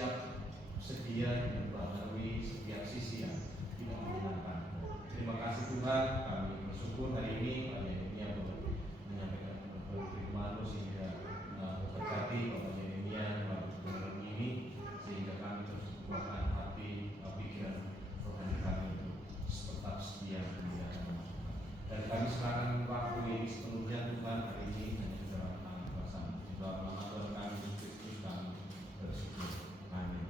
siap sedia mempengaruhi setiap sisi yang tidak menyenangkan. Terima kasih Tuhan, kami bersyukur hari ini Pak Yeremia menyampaikan firman sehingga berkati Bapak Yeremia melalui ini sehingga kami terus kuatkan hati, pikiran, rohani kami untuk tetap setia menjalankan. Dan kami serahkan waktu ini sepenuhnya Tuhan hari ini hanya di dalam tangan kuasa. Di dalam nama Tuhan kami Yesus Kristus kami bersyukur. Amin.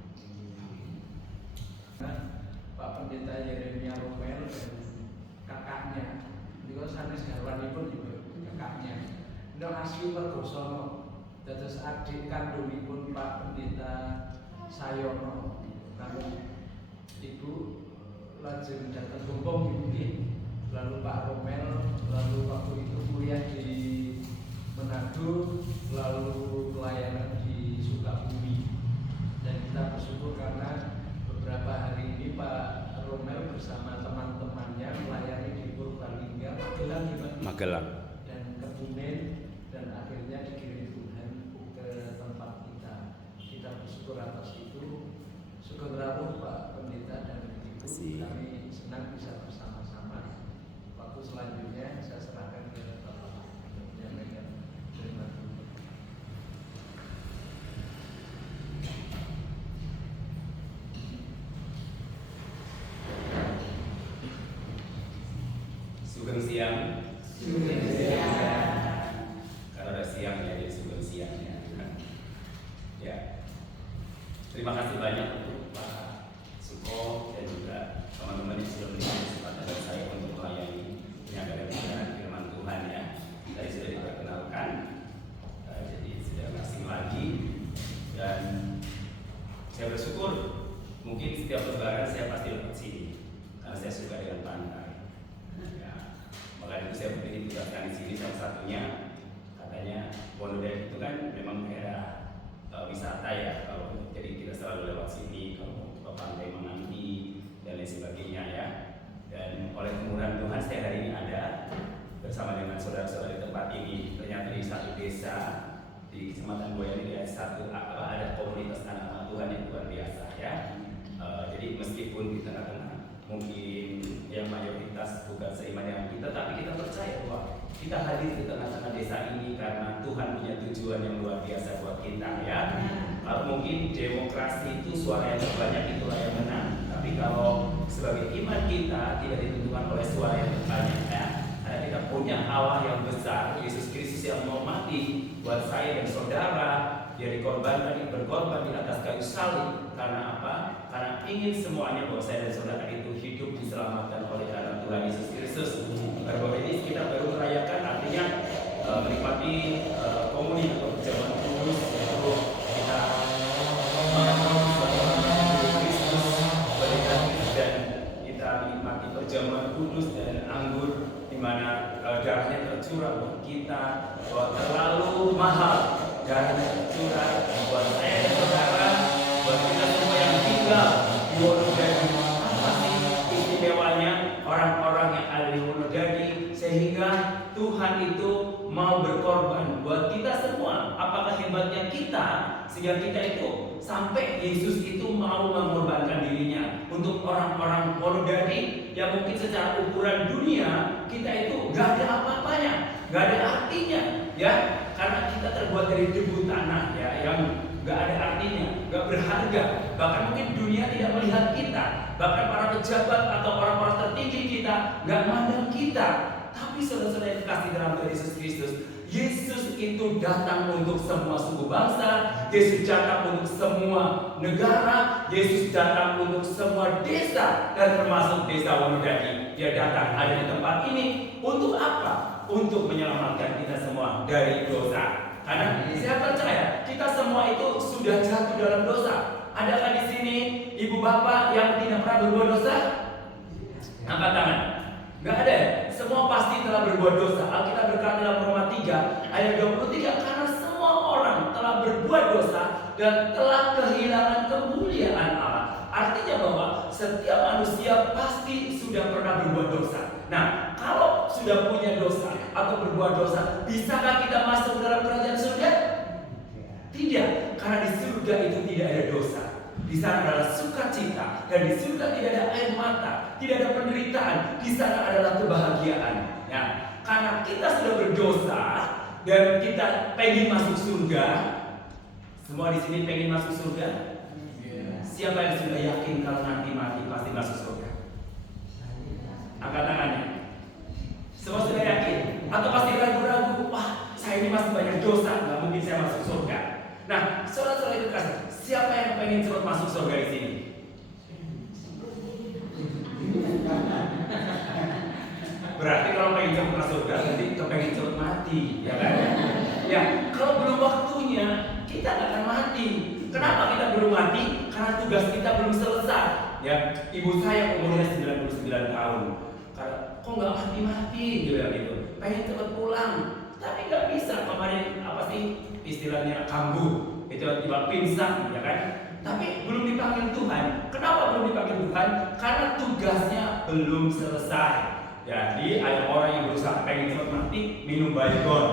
Pak Pendeta Yeremia Romel dan kakaknya, itu sanes garwanipun juga kakaknya. Itu asli Mergosono, dados adik kandungipun Pak Pendeta Sayono. Lalu ibu lajeng datang Gombong ini, lalu Pak Romel, lalu waktu itu kuliah di Manado, lalu pelayanan di Sukabumi. Dan kita bersyukur karena beberapa hari ini Pak Romel bersama teman-temannya melayani di Purbalingga, Magelang dan Kebumen, dan akhirnya dikirim Tuhan ke tempat kita. Kita bersyukur atas itu. Syukur rawuh Pak Pendeta dan Ibu, kami senang bisa bersama-sama. Waktu selanjutnya saya serahkan ke Bapak menyampaikan. Terima kasih. Sugeng siang. Kalau udah siang ya, jadi sugeng siang ya. Ya. Terima kasih banyak untuk Pak Suko dan juga teman-teman yang sudah memberikan kesempatan bagi saya untuk melayani penyampaian firman Tuhan ya. Tadi sudah diperkenalkan, jadi sudah nggak asing lagi. Dan saya bersyukur mungkin setiap lebaran saya pasti lewat sini karena saya suka dengan pantai. Makanya itu saya pilih ditugaskan di sini, salah satunya katanya Wonodadi itu kan memang daerah wisata ya, jadi kita selalu lewat sini kalau ke pantai Menganti dan lain sebagainya ya. Dan oleh kemurahan Tuhan saya hari ini ada bersama dengan saudara-saudara di tempat ini. Ternyata di satu desa di Kecamatan Boyani ada komunitas anak-anak Tuhan yang luar biasa ya. Jadi meskipun di tengah-tengah mungkin yang mayoritas bukan seiman dengan kita, tapi kita percaya bahwa kita hadir di tengah-tengah desa ini karena Tuhan punya tujuan yang luar biasa buat kita ya. Mungkin demokrasi itu suara yang terbanyak itulah yang menang, tapi kalau sebagai iman kita tidak ditentukan oleh suara yang terbanyak ya. Karena kita punya Allah yang besar, Yesus Kristus yang mau mati buat saya dan saudara. Dia berkorban di atas kayu salib. Karena apa? Karena ingin semuanya bahwa saya dan saudara itu hidup diselamatkan oleh darah Tuhan Yesus Kristus. Bahwa ini kita baru merayakan, artinya menikmati komuni atau perjamuan kudus, yaitu kita mengenal Kristus dan kita menikmati perjamuan kudus dan anggur di mana darahnya tercurah buat kita, bahwa terlalu mahal darahnya tercurah buat saya dan saudara, buat kita semua yang tinggal di Wonodadi. Masih istimewanya orang-orang yang ada di Wonodadi, sehingga Tuhan itu mau berkorban buat kita semua. Apakah hebatnya kita sehingga kita itu sampai Yesus itu mau mengorbankan dirinya untuk orang-orang Wonodadi yang mungkin secara ukuran dunia kita itu gak ada apa-apanya, gak ada artinya ya, karena kita terbuat dari debu tanah ya, yang gak ada artinya, gak berharga. Bahkan mungkin dunia tidak melihat kita, bahkan para pejabat atau orang-orang tertinggi kita gak mandang kita. Tapi saudara-saudara yang kasih dalam Tuhan Yesus Kristus, Yesus itu datang untuk semua suku bangsa, Yesus datang untuk semua negara, Yesus datang untuk semua desa, dan termasuk desa Wonodadi. Dia datang ada di tempat ini untuk apa? Untuk menyelamatkan kita semua dari dosa. Karena saya percaya kita semua itu sudah jatuh dalam dosa. Adakah di sini ibu bapak yang tidak pernah berbuat dosa? Angkat tangan. Gak ada ya? Semua pasti telah berbuat dosa. Alkitab berkata dalam Roma 3 ayat 23, karena semua orang telah berbuat dosa dan telah kehilangan kemuliaan Allah. Artinya bahwa setiap manusia pasti sudah pernah berbuat dosa. Nah, kalau sudah punya dosa atau berbuat dosa, bisakah kita masuk dalam kerajaan surga? Tidak, karena di surga itu tidak ada dosa. Di sana adalah sukacita, dan di surga tidak ada air mata, tidak ada penderitaan. Di sana adalah kebahagiaan. Ya, karena kita sudah berdosa dan kita pengen masuk surga. Semua di sini pengen masuk surga? Siapa yang sudah yakin kalau nanti mati pasti masuk surga? Angkat tangannya. Semua sudah yakin? Atau pasti ragu-ragu? Wah, saya ini masih banyak dosa, nggak mungkin saya masuk surga. Nah, saudara-saudara itu kasih. Siapa yang pengen cepat masuk surga di sini? Berarti kalau pengen cepat masuk surga, berarti kepengen cepat mati, ya kan? Ya, kalau belum waktunya, kita nggak akan mati. Kenapa kita belum mati? Karena tugas kita belum selesai. Ya, ibu saya umurnya 99 tahun. Karena kok nggak mati-mati, dia bilang gitu. Pengen cepat pulang, tapi nggak bisa. Kemarin apa sih istilahnya kambuh, itu tiba pingsan, ya kan? Tapi belum dipanggil Tuhan. Kenapa belum dipanggil Tuhan? Karena tugasnya belum selesai. Jadi ada orang yang berusaha pengen cepat mati, minum baygon,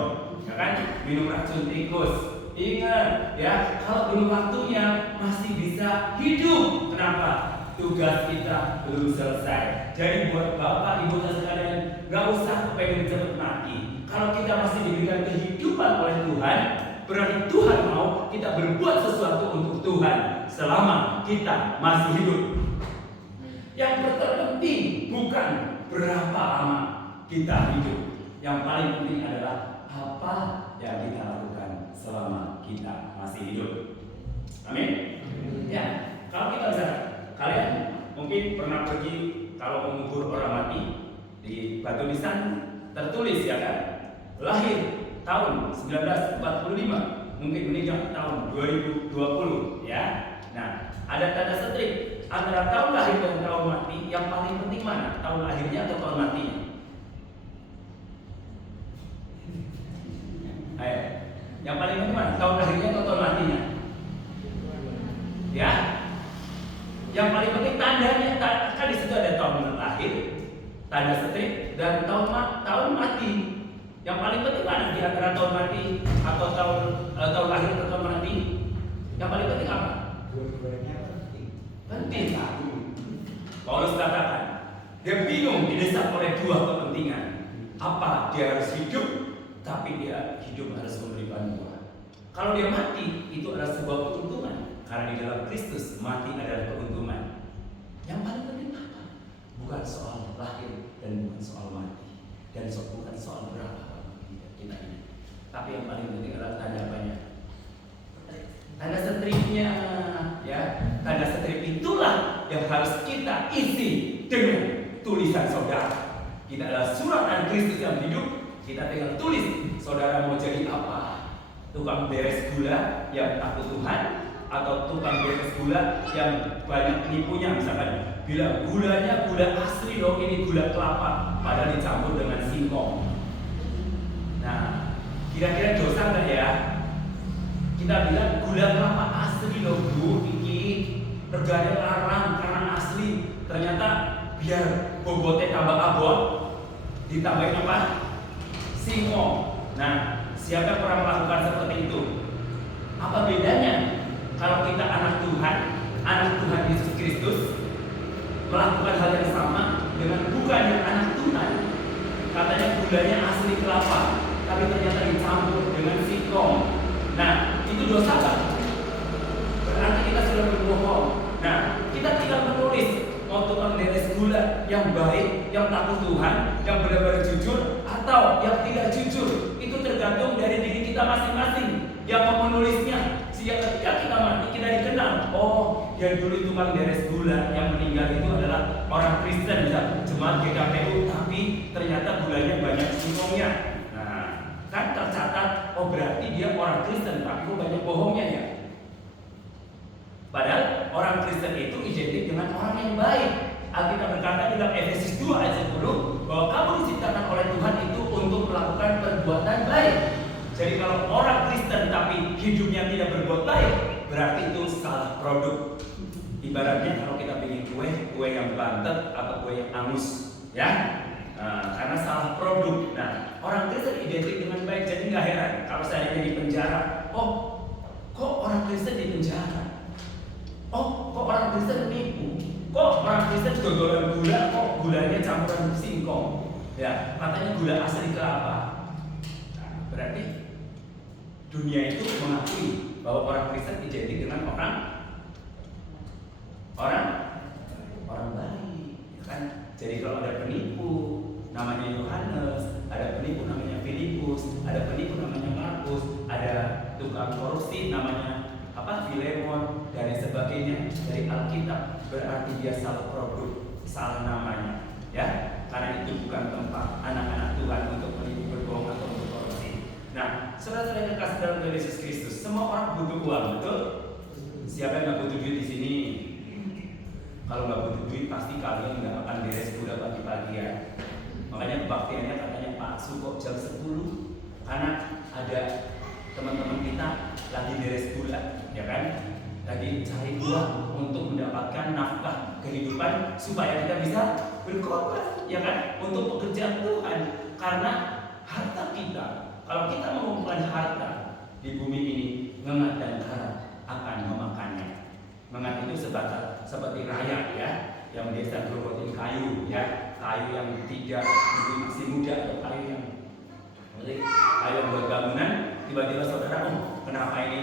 ya kan? Minum racun tikus. Ingat ya, kalau belum waktunya masih bisa hidup. Kenapa? Tugas kita belum selesai. Jadi buat bapak ibu sekalian, gak usah pengen cepat mati. Kalau kita masih diberikan kehidupan oleh Tuhan, berarti Tuhan mau kita berbuat sesuatu untuk Tuhan selama kita masih hidup. Yang terpenting bukan berapa lama kita hidup. Yang paling penting adalah apa yang kita lakukan selama kita masih hidup. Amin. Ya, kalau kita bisa, kalian mungkin pernah pergi kalau mengubur orang mati di batu nisan tertulis ya kan, lahir tahun 1945, mungkin meninggal tahun 2020 ya. Nah, ada tanda strip antara tahun lahir dan tahun mati. Yang paling penting mana? Tahun lahirnya atau tahun matinya? Ayo, yang paling penting mana? Tahun lahirnya atau tahun matinya? Ya, yang paling penting tandanya, kan di situ ada tahun lahir, tanda strip, dan tahun mati. Yang paling penting mana di antara tahun mati atau tahun lahir atau tahun mati? Yang paling penting apa? Dua-duanya penting. Penting. Paulus katakan, dia bingung didesak oleh dua kepentingan. Apa? Dia harus hidup, tapi dia hidup harus memberi bantuan. Kalau dia mati, itu adalah sebuah keuntungan. Karena di dalam Kristus mati adalah keuntungan. Yang paling penting apa? Bukan soal lahir dan bukan soal mati, dan bukan soal berapa kita ini. Tapi yang paling penting adalah tanda apanya? Tanda stripnya, ya. Tanda strip itulah yang harus kita isi dengan tulisan saudara. Kita adalah suratan Kristus yang hidup. Kita tinggal tulis, saudara mau jadi apa? Tukang beres gula yang takut Tuhan, atau tukang beres gula yang banyak nipunya, misalkan bilang gulanya gula asli loh, ini gula kelapa, padahal dicampur dengan singkong. Nah, kira-kira dosa nggak ya? Kita bilang gula kelapa asli loh bu, Vicky, reganya larang karena asli. Ternyata biar bobotnya tambah abot, ditambahin apa? Singkong. Nah, siapa yang pernah melakukan seperti itu? Apa bedanya kalau kita anak Tuhan Yesus Kristus melakukan hal yang sama dengan bukan yang anak Tuhan? Katanya gulanya asli kelapa, tapi ternyata dicampur dengan singkong. Nah, itu dosa kan? Berarti kita sudah berbohong. Nah, kita tinggal menulis mau tukang beres gula yang baik, yang takut Tuhan, yang benar-benar jujur, atau yang tidak jujur. Itu tergantung dari diri kita masing-masing yang mau menulisnya. Sehingga ketika kita mati kita dikenal. Oh, yang dulu tukang beres gula yang meninggal itu adalah orang Kristen, bisa jemaat GKPU, tapi ternyata gulanya banyak singkongnya. Nah, kan tercatat, oh berarti dia orang Kristen, tapi kok banyak bohongnya ya. Padahal orang Kristen itu identik dengan orang yang baik. Alkitab berkata di dalam Efesus 2 ayat 10 bahwa kamu diciptakan oleh Tuhan itu untuk melakukan perbuatan baik. Jadi kalau orang Kristen tapi hidupnya tidak berbuat baik, berarti itu salah produk. Ibaratnya kalau kita bikin kue yang bantet atau kue yang angus, ya, karena salah produk. Nah, orang Kristen identik dengan baik, jadi nggak heran kalau saya di penjara. Oh, kok orang Kristen di penjara? Oh, kok orang Kristen dodolan gula, kok gulanya campuran singkong? Ya, katanya gula asli kelapa. Nah, berarti dunia itu mengakui bahwa orang Kristen identik dengan orang baik, ya kan? Jadi kalau ada penipu namanya Yohanes, ada penipu namanya Filipus, ada penipu namanya Markus, ada tukang korupsi namanya Filemon dan sebagainya dari Alkitab, berarti dia salah produk, salah namanya, ya. Karena itu bukan tempat anak-anak Tuhan untuk menipu, berbohong atau untuk korupsi. Nah, saudara-saudara yang kasih dalam Tuhan Yesus Kristus, semua orang butuh uang, betul? Siapa yang nggak butuh duit di sini? Kalau nggak butuh duit, pasti kalian nggak akan beres gula pagi-pagi ya. Makanya kebaktiannya katanya Pak Suko jam 10, karena ada teman-teman kita lagi beres gula, ya kan? Lagi cari uang untuk mendapatkan nafkah kehidupan supaya kita bisa berkorban, ya kan? Untuk pekerjaan Tuhan. Karena harta kita, kalau kita mengumpulkan harta di bumi ini, ngengat dan karat akan memakannya. Ngengat itu seperti rayap ya, yang biasa berobotin kayu ya, kayu yang tidak masih muda atau kayu yang buat bangunan. Tiba-tiba saudara, kenapa ini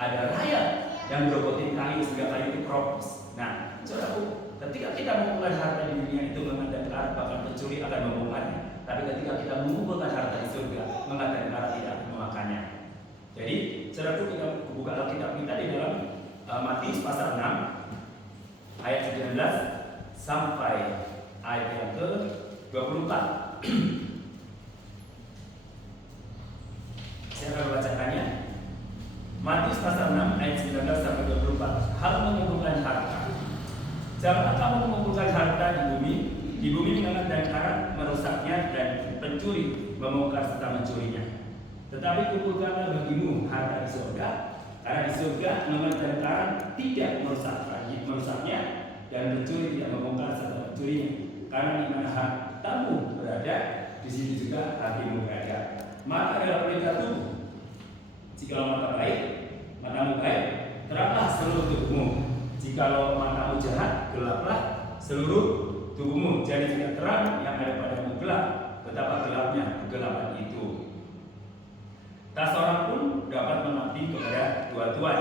ada rayap yang berobotin kayu sehingga kayu itu keropos. Nah, saudaraku, ketika kita mengumpulkan harta di dunia itu, ngengat dan karat bahkan pencuri akan membongkarnya. Tapi ketika kita mengumpulkan harta di surga, ngengat dan karat tidak akan memakannya. Jadi, saudaraku, kita buka Alkitab kita di dalam Matius pasal 6 ayat 19 sampai ayat yang ke-24. Saya akan membacakannya. Matius pasal 6 ayat 19 sampai 24. Hal mengumpulkan harta. Janganlah kamu mengumpulkan harta di bumi mengengat dan karat merusaknya dan pencuri membongkar serta mencurinya. Tetapi kumpulkanlah bagimu harta di surga, karena di surga mengengat dan karat tidak merusaknya dan pencuri tidak membongkar serta mencurinya. Karena di mana hartamu berada, di sini juga hatimu berada. Mata adalah pelita tubuh. Jikalau mata baik, matamu baik, teranglah seluruh tubuhmu. Jikalau matamu jahat, gelaplah seluruh tubuhmu. Jadi jika terang yang ada padamu gelap, betapa gelapnya kegelapan itu. Tak seorang pun dapat mengabdi kepada dua tuan,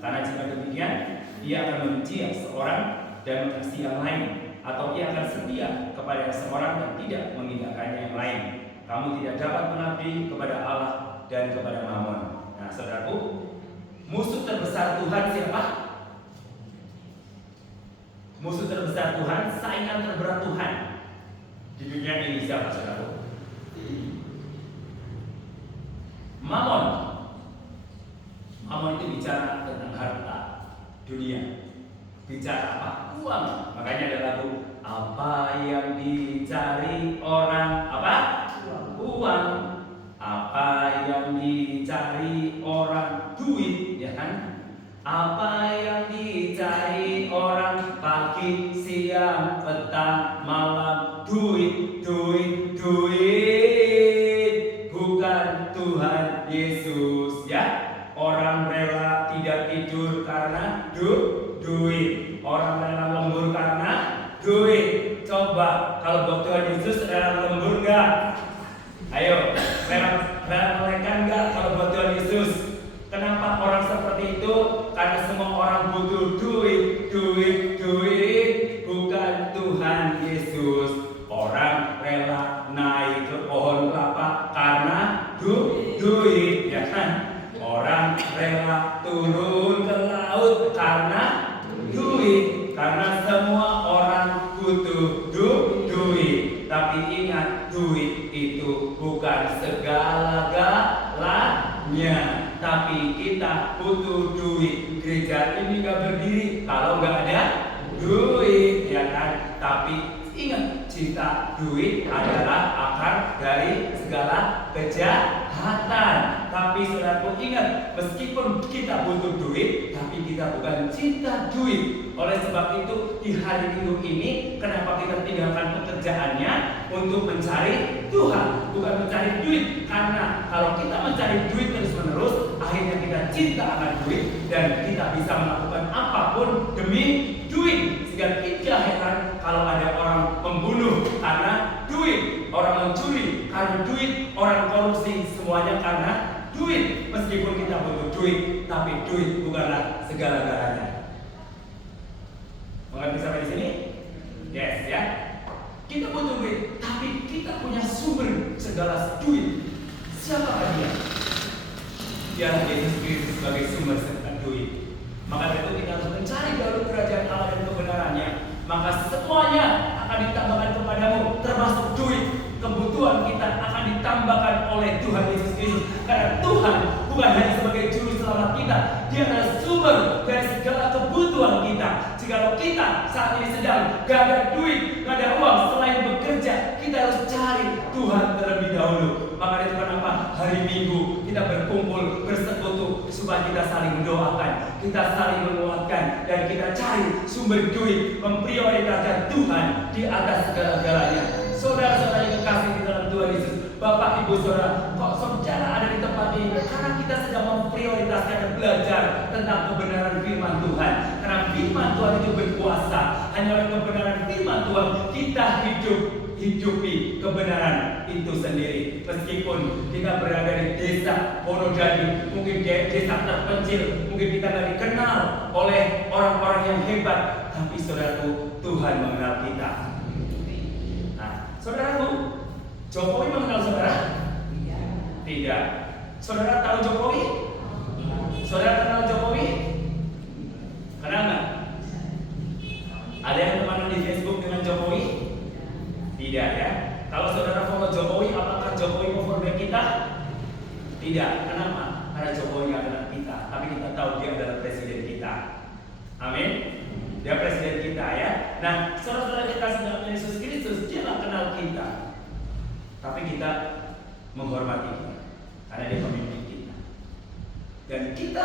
karena jika demikian, ia akan membenci yang seorang dan mengasihi yang lain, atau ia akan setia kepada yang seorang dan tidak mengindahkannya yang lain. Kamu tidak dapat mengabdi kepada Allah dan kepada Mammon. Nah, saudaraku, musuh terbesar Tuhan siapa? Musuh terbesar Tuhan, saingan terberat Tuhan di dunia ini siapa, saudaraku? Mammon. Mammon itu bicara tentang harta dunia. Bicara apa? Uang. Makanya ada lagu, apa yang dicari orang apa? Uang. Apa yang dicari orang? Duit, ya kan? Apa yang dicari orang? Pagi, siang, petang, malam. Duit, duit, duit. Bukan Tuhan Yesus, ya. Orang rela tidak tidur karena duit. Orang rela lembur karena duit. Coba kalau buat Tuhan Yesus rela lembur enggak? Ayo, rela mereka enggak kalau buat Tuhan Yesus? Kenapa orang seperti itu? Karena semua orang butuh duit, duit, duit. Bukan Tuhan Yesus. Orang rela naik ke pohon kelapa karena duit, ya kan? Orang rela turun ke laut karena duit. Karena semua orang butuh duit. Tapi ingat, duit itu bukan segala-galanya. Tapi kita butuh duit. Gereja ini gak berdiri kalau gak ada duit, ya kan? Tapi ingat, cinta duit adalah akar dari segala kejahatan. Tapi saudaraku ingat, meskipun kita butuh duit, tapi kita bukan cinta duit. Oleh sebab itu di hari Minggu ini, kenapa kita tinggalkan pekerjaannya untuk mencari Tuhan, bukan mencari duit? Karena kalau kita mencari duit terus-menerus, akhirnya kita cinta akan duit dan kita bisa melakukan apapun demi duit. Sehingga 3 bukan hanya sebagai juru selamat kita, Dia adalah sumber dari segala kebutuhan kita. Jikalau kita saat ini sedang gak ada duit, gak ada uang selain bekerja, kita harus cari Tuhan terlebih dahulu. Maka itu kenapa hari Minggu kita berkumpul, bersekutu, supaya kita saling mendoakan, kita saling menguatkan, dan kita cari sumber duit, memprioritaskan Tuhan di atas segala-galanya. Saudara-saudara yang kekasih di dalam Tuhan Yesus, Bapak, Ibu, Saudara, kok saudara ada di tempat ini? Karena kita sedang memprioritaskan dan belajar tentang kebenaran firman Tuhan. Karena firman Tuhan itu berkuasa. Hanya oleh kebenaran firman Tuhan kita hidupi kebenaran itu sendiri. Meskipun kita berada di desa Wonodadi, mungkin desa terpencil, mungkin kita tidak dikenal oleh orang-orang yang hebat, tapi saudaraku, Tuhan mengenal kita. Nah, saudaraku, Jokowi mengenal saudara? Tidak. Saudara tahu Jokowi? Saudara kenal Jokowi? Kenal nggak? Ada yang teman di Facebook dengan Jokowi? Tidak ya. Kalau saudara follow Jokowi, apakah Jokowi mau follow kita? Tidak. Kenapa? Karena Jokowi adalah kita, tapi kita tahu dia adalah presiden kita. Amin. Dia presiden kita ya. Nah, saudara-saudara kita dalam Yesus Kristus, dia nggak kenal kita, tapi kita menghormati dia karena dia pemimpin kita. Dan kita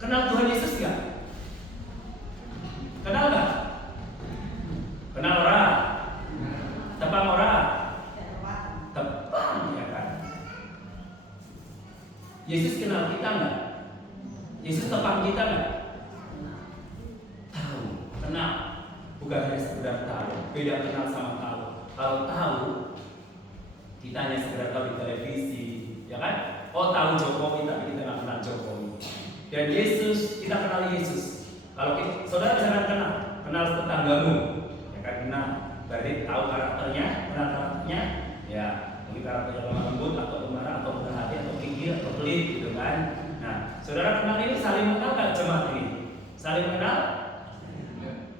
kenal Tuhan Yesus nggak? Kenal nggak? Kenal orang? Tepang orang? Tepang ya kan? Yesus kenal kita nggak? Yesus tepang kita nggak? Tahu, kenal. Bukan hanya sekedar tahu. Beda kenal sama tahu. Kalau tahu, kita hanya sekedar tahu di televisi, ya kan? Oh, tahu Jokowi tapi kita nggak kenal Jokowi. Dan Yesus, kita kenal Yesus. Kalau saudara jangan kenal tetanggamu, ya kan? Kenal, berarti tahu karakternya, kenal karakternya, ya mungkin karakternya lemah lembut atau marah atau berhati atau gigil atau pelit, gitu kan? Nah, saudara kenal ini saling mengenal nggak jemaat ini? Saling mengenal?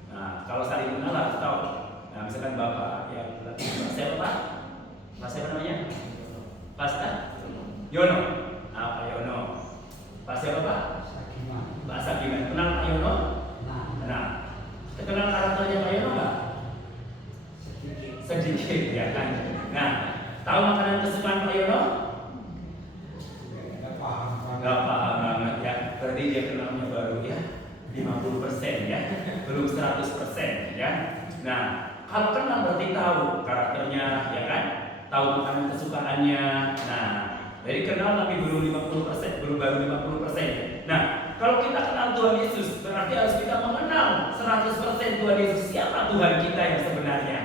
Nah, kalau saling mengenal harus tahu. Nah, misalkan Bapak yang berarti Pak siapa Pak? Pak siapa namanya? Pak Yono. Nah, Pak Yono. Pak siapa Pak? Pak Sagiman. Kenal Pak Yono? Nah, kenal karakternya Pak Yono nggak? Sedikit ya kan. Nah, tahu makanan kesukaan Pak Yono? Nggak paham banget ya. Berarti dia kenalnya baru ya 50% ya, belum 100% ya. Nah, kalau kenal berarti tahu karakternya ya kan, tahu makanan kesukaannya. Nah, jadi kenal tapi belum 50%, belum baru 50%. Nah, kalau kita kenal Tuhan Yesus, berarti harus kita mengenal 100% Tuhan Yesus. Siapa Tuhan kita yang sebenarnya?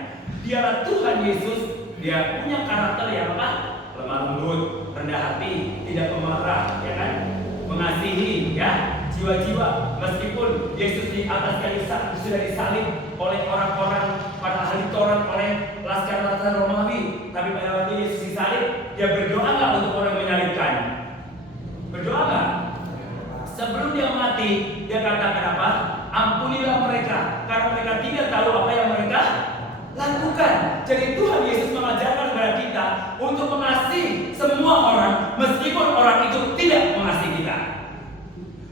Dialah Tuhan Yesus. Dia punya karakter yang apa? Lemah lembut, rendah hati, tidak pemarah, ya kan? Mengasihi, ya. Jiwa-jiwa, meskipun Yesus di atas kayu salib sudah disalib oleh orang-orang pada ahli Taurat, oleh laskar-laskar Romawi, tapi pada waktu Yesus disalib, dia berdoa nggak untuk orang yang menyalibkan? Berdoa nggak? Sebelum dia mati, dia katakan apa? Ampunilah mereka, karena mereka tidak tahu apa yang mereka lakukan. Jadi Tuhan Yesus mengajarkan kepada kita untuk mengasihi semua orang, meskipun orang itu tidak mengasihi kita.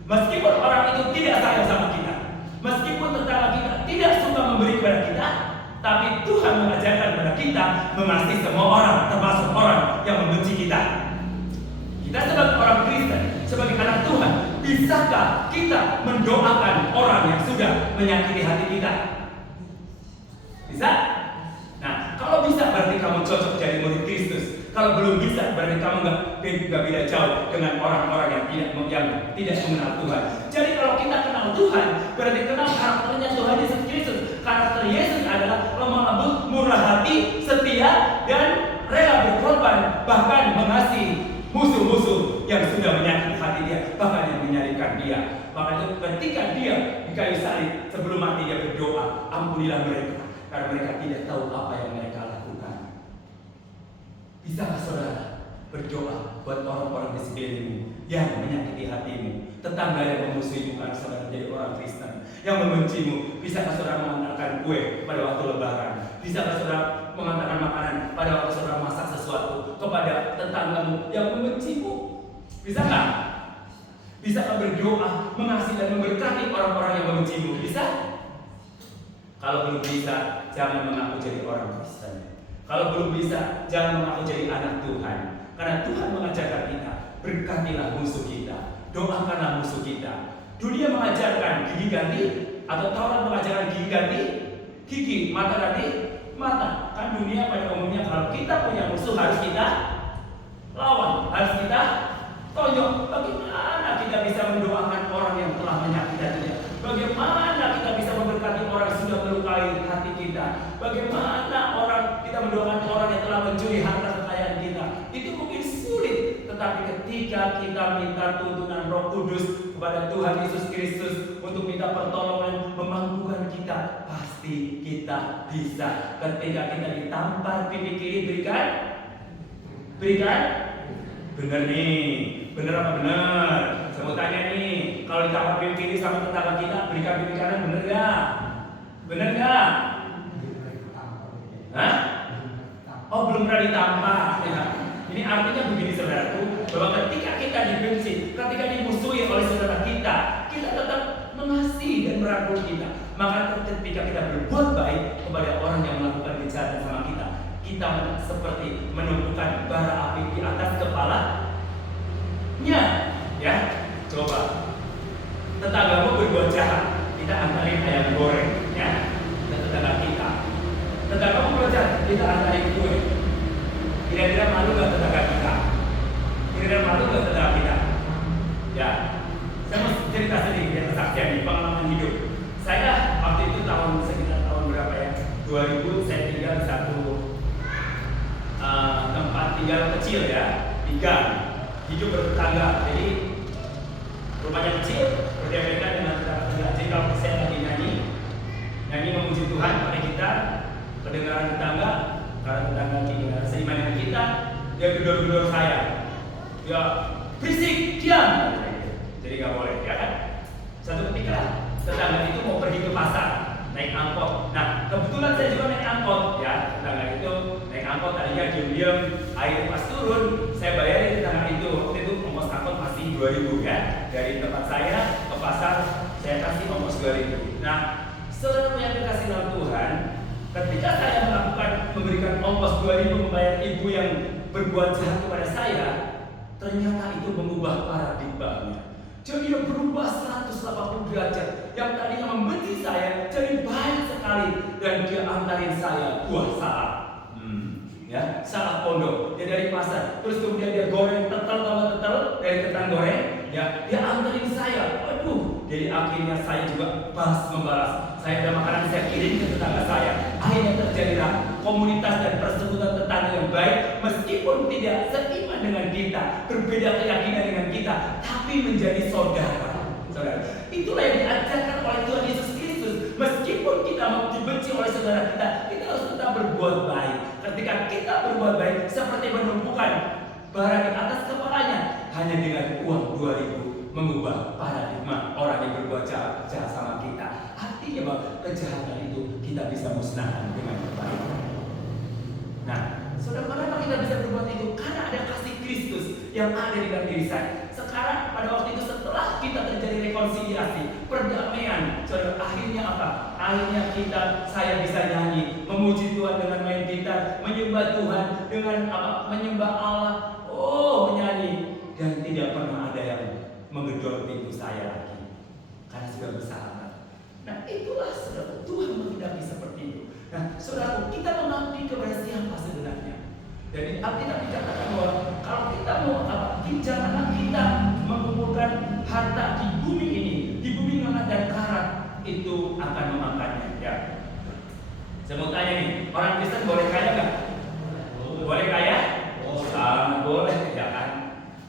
Meskipun orang itu tidak sayang sama kita, meskipun tetangga kita tidak suka memberi kepada kita, tapi Tuhan mengajarkan kepada kita mengasihi semua orang, termasuk orang yang membenci kita. Kita sebagai orang Kristen, sebagai anak Tuhan, bisakah kita mendoakan orang yang sudah menyakiti hati kita? Bisa? Nah, kalau bisa berarti kamu cocok jadi murid Kristus. Kalau belum bisa, berarti kamu nggak beda jauh dengan orang-orang yang tidak mengenal Tuhan. Jadi kalau kita kenal Tuhan, berarti kenal karakternya Tuhan Yesus Kristus. Karakter Yesus adalah lemah lembut, murah hati, setia, dan rela berkorban, bahkan mengasihi musuh-musuh yang sudah menyakiti hati dia, bahkan yang menyalibkan dia. Maka itu ketika dia di kayu salib, sebelum mati dia berdoa, ampunilah mereka, karena mereka tidak tahu apa yang mereka lakukan. Bisakah saudara berdoa buat orang-orang di sekelilingmu yang menyakiti hatimu, tetangga yang memusuhimu karena saudara menjadi orang Kristen, yang membencimu? Bisakah saudara mengantarkan kue pada waktu Lebaran? Bisakah saudara mengantarkan makanan pada waktu saudara masak sesuatu kepada tetanggamu yang membencimu? Bisa nggak? Bisa nggak berdoa, mengasihi dan memberkati orang-orang yang membencimu? Bisa? Kalau belum bisa, jangan mengaku jadi orang Kristen. Kalau belum bisa, jangan mengaku jadi anak Tuhan. Karena Tuhan mengajarkan kita, berkatilah musuh kita, doakanlah musuh kita. Dunia mengajarkan gigi ganti, atau Taurat mengajarkan gigi ganti gigi, mata ganti mata. Kan dunia pada umumnya kalau kita punya musuh harus kita lawan, harus kita tonjok. Bagaimana kita bisa mendoakan orang yang telah menyakiti kita? Bagaimana kita bisa memberkati orang yang sudah melukai hati kita? Bagaimana kita mendoakan orang yang telah mencuri harta kekayaan kita? Itu mungkin sulit, tetapi ketika kita minta tuntunan Roh Kudus kepada Tuhan Yesus Kristus untuk minta pertolongan, memampukan kita, pasti kita bisa. Ketika kita ditampar pipi kiri, berikan, bener nih, bener apa bener? Saya mau tanya nih, kalau ditampar pipi kiri sama tetangga kita, berikan pipi kanan, bener gak? Bener gak? Hah? Oh, belum pernah ditampar. Ya. Ini artinya begini saudaraku, bahwa ketika kita dibenci, ketika dimusuhi oleh saudara kita tetap mengasihi dan merangkul kita. Maka ketika kita berbuat baik kepada orang yang melakukan kejahatan sama kita seperti menumpukan bara api di atas kepalanya. Ya, coba tetanggamu berbuat jahat, kita antarin ayam goreng, ya, ke tetangga kita. Tetanggamu berbuat jahat, kita antarin kue. Kira-kira malu gak tetangga kita? Kira-kira malu gak tetangga kita? Ya, saya mau cerita sedikit ya, kesaksian di pengalaman hidup. Saya waktu itu sekitar tahun berapa ya? 2000, saya tinggal di satu tempat tinggal kecil ya, di gang, hidup bertetangga. Jadi rumahnya kecil, berbeda dengan tetangga. Jadi kalau saya lagi nyanyi memuji Tuhan pakai gitar, kedengaran tetangga. Karena tetangga kita seiman dengan kita, dia gedor-gedor saya, dia berisik, diam, jadi nggak boleh, ya kan? Satu ketika tetangga itu mau pergi ke pasar, naik angkot. Nah, kebetulan saya juga naik angkot, ya. Tetangga itu naik angkot, tadinya diam-diam, air pas turun, saya bayarin tetangga itu. Waktu itu ongkos angkot masih 2.000 ya, dari tempat saya ke pasar, saya kasih ongkos 2.000. Nah, saudara punya kasih dalam Tuhan. Ketika saya memberikan ongkos 2.000 membayar ibu yang berbuat jahat kepada saya, ternyata itu mengubah paradigmanya. Jadi dia berubah 180 derajat. Yang tadinya membenci saya jadi baik sekali, dan dia antarin saya buah salak. Ya, salak pondok. Dia dari pasar, terus kemudian dia goreng tetel dari ketan goreng. Ya, dia antarin saya. Aduh, jadi akhirnya saya juga balas membalas. Saya ada makanan, saya kirim ke tetangga saya. Akhirnya terjadilah komunitas dan persekutuan tetangga yang baik, meskipun tidak seiman dengan kita, berbeda keyakinan dengan kita, tapi menjadi saudara. Saudara, itulah yang diajarkan oleh Tuhan Yesus Kristus. Meskipun kita dibenci oleh saudara kita harus tetap berbuat baik. Ketika kita berbuat baik, seperti menumpukan bara di atas kepalanya, hanya dengan uang 2.000 mengubah paradigma orang yang berbuat jahat sama kita. Artinya bahwa kejahatan itu kita bisa musnahkan dengan kebaikan. Nah, saudara, kenapa kita bisa berbuat itu? Karena ada kasih Kristus yang ada di dalam diri saya. Sekarang pada waktu itu setelah kita terjadi rekonsiliasi, perdamaian, saudara, akhirnya apa? Akhirnya saya bisa nyanyi, memuji Tuhan dengan main gitar, menyembah Tuhan dengan apa? Menyembah Allah. Oh, menyanyi, dan tidak pernah ada yang menggedor pintu saya lagi karena sudah bersahabat. Nah, itulah saudara, Tuhan menghendaki seperti itu. Nah, saudara, kita mengabdi kepada siapa sebenarnya? Jadi Alkitab dikatakan bahwa kalau kita mau janganlah kita mengumpulkan harta di bumi ini, di bumi nanah dan karat, itu akan memakannya. Ya. Saya mau tanya nih, orang Kristen boleh kaya nggak? Boleh kaya? Sangat boleh, ya kan?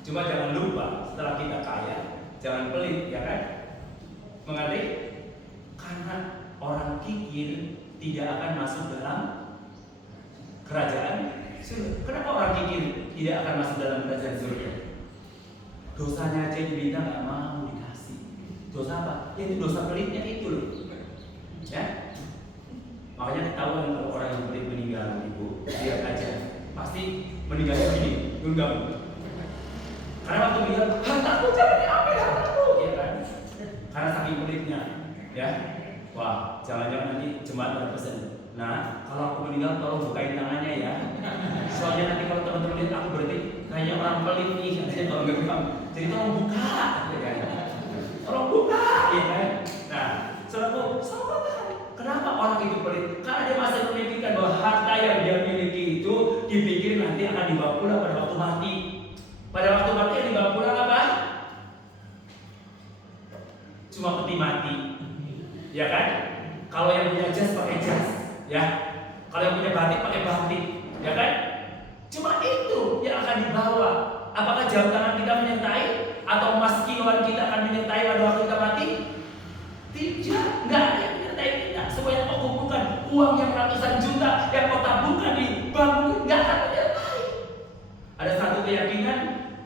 Cuma jangan lupa setelah kita kaya, jangan pelit, ya kan? Mengerti? Karena orang kikir tidak akan masuk dalam kerajaan surga. Kenapa orang kikir tidak akan masuk dalam kerajaan surga? Dosanya aja diminta nggak mau dikasih. Dosa apa? Yaitu dosa pelitnya itu loh. Ya? Makanya ketahuan kalau orang yang pelit meninggal, ibu, lihat aja. Pasti meninggalnya gini, genggam. Karena waktu bilang hartaku jangan diambil hartaku, ya kan? Karena saking pelitnya, ya. Wah, jangan-jangan nanti jemaat ada pesan. Nah, kalau aku meninggal tolong bukain tangannya ya. Soalnya nanti kalau teman-teman lihat aku berarti kayaknya orang pelit nih, katanya kalau nggak paham. Jadi tolong buka, ya kan? Tolong buka, ya kan? Nah, saudaraku, sama tahu kenapa orang itu pelit? Karena dia masih memikirkan bahwa harta yang dia miliki itu dipikir nanti akan dibawa pulang pada waktu mati. Pada waktu mati yang dibawa pulang apa? Cuma peti mati, ya kan? Kalau yang punya jas pakai jas, ya. Kalau yang punya batik pakai batik, ya kan? Cuma itu yang akan dibawa. Apakah jam tangan kita menyertai atau emas kiloan kita akan menyertai pada waktu kita mati? Tidak, nggak ada yang menyertai kita. Semua yang kau kumpulkan, uang yang ratusan juta yang kau tabungkan di bank, nggak akan menyertai. Ada satu keyakinan,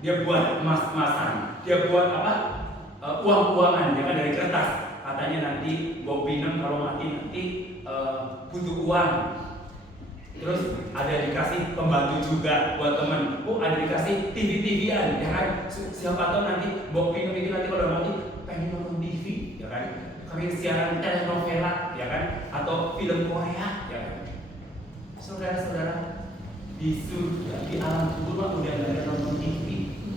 dia buat emas-emasan, dia buat apa? Uang-uangan, ya kan, dari kertas. Katanya nanti bawa pinem kalau mati nanti butuh uang. Terus ada dikasih pembantu juga buat temen. Oh, ada dikasih TV-TVan, ya kan? Siapa tahu nanti bawa pinem itu nanti kalau mati pengen nonton TV, ya kan? Kami siaran telenovela, ya kan? Atau film Korea, ya kan? Saudara-saudara, di surga, di alam kubur udah nggak ada nonton TV,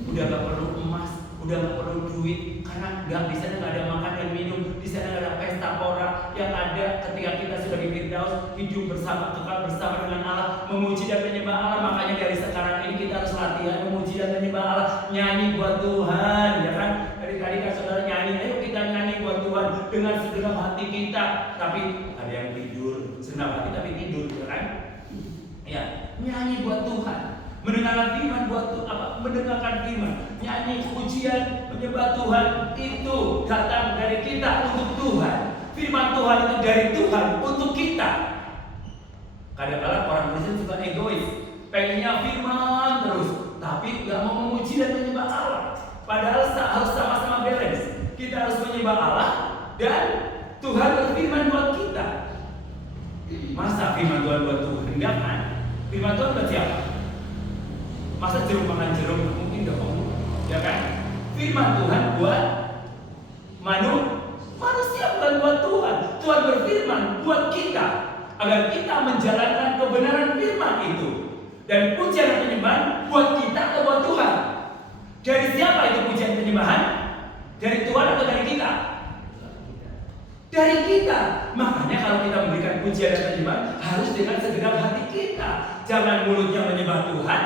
udah nggak perlu emas, udah nggak perlu duit, karena di sana nggak ada makan dan minum, di sana nggak ada pesta pora. Yang ada ketika kita sudah di Firdaus, hidup bersama, kekal bersama dengan Allah, memuji dan menyembah Allah. Makanya dari sekarang ini kita harus latihan memuji dan menyembah Allah, nyanyi buat Tuhan, ya kan? Dari tadi kan saudara nyanyi, ayo kita nyanyi buat Tuhan dengan segenap hati kita. Tapi ada yang tidur, segenap hati tapi tidur, ya kan? Ya, nyanyi buat Tuhan. Mendengarkan firman buat apa? Mendengarkan firman, nyanyi pujian, menyembah Tuhan itu datang dari kita untuk Tuhan. Firman Tuhan itu dari Tuhan untuk kita. Kadang-kadang orang Kristen suka egois, pengennya firman terus, tapi nggak mau memuji dan menyembah Allah. Padahal harus sama-sama balance. Kita harus menyembah Allah dan Tuhan berfirman buat kita. Masa firman Tuhan buat Tuhan? Enggak kan? Firman Tuhan buat siapa? Masa jeruk makan jeruk? Mungkin gak mau, ya kan? Firman Tuhan buat manusia, bukan buat Tuhan. Tuhan berfirman buat kita agar kita menjalankan kebenaran firman itu. Dan pujian dan penyembahan buat kita atau buat Tuhan? Dari siapa itu pujian penyembahan? Dari Tuhan atau dari kita? Dari kita. Makanya kalau kita memberikan pujian dan penyembahan harus dengan segenap hati kita. Jangan mulutnya menyembah Tuhan,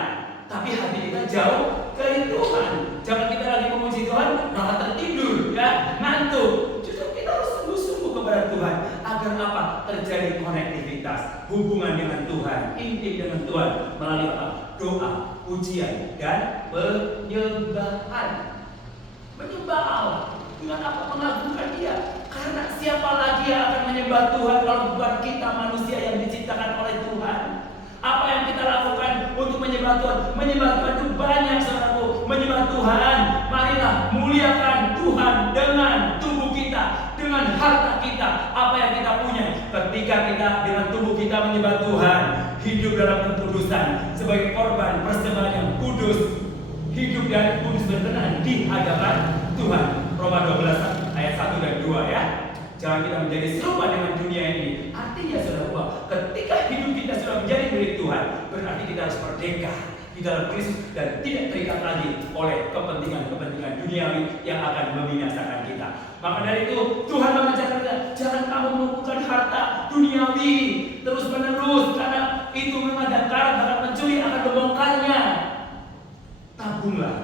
tapi hati kita jauh dari Tuhan. Jangan kita lagi memuji Tuhan malah tertidur, ya, ngantuk. Justru kita harus sungguh-sungguh kepada Tuhan agar apa? Terjadi konektivitas, hubungan dengan Tuhan, intim dengan Tuhan melalui apa? Doa, pujian dan penyembahan. Menyembah Allah dengan apa? Mengagungkan Dia. Karena siapa lagi yang akan menyembah Tuhan kalau bukan kita manusia yang diciptakan oleh Tuhan? Apa yang kita lakukan untuk menyembah Tuhan? Menyembah Tuhan itu banyak, saudaraku. Menyembah Tuhan, marilah muliakan Tuhan dengan tubuh kita, dengan harta kita, apa yang kita punya. Ketika kita dengan tubuh kita menyembah Tuhan, hidup dalam kekudusan sebagai korban persembahan yang kudus, hidup dan kudus berkenan di hadapan Tuhan. Roma 12 ayat 1 dan 2, ya. Jangan kita menjadi serupa dengan dunia ini. Artinya saudara, ketika hidup kita sudah menjadi milik Tuhan, berarti kita harus merdeka di dalam Kristus dan tidak terikat lagi oleh kepentingan-kepentingan duniawi yang akan membinasakan kita. Maka dari itu Tuhan mengajarkan kita, jangan kamu mengumpulkan harta duniawi terus menerus, karena itu memang ada karat akan mencuri, akan membongkarnya. Tabunglah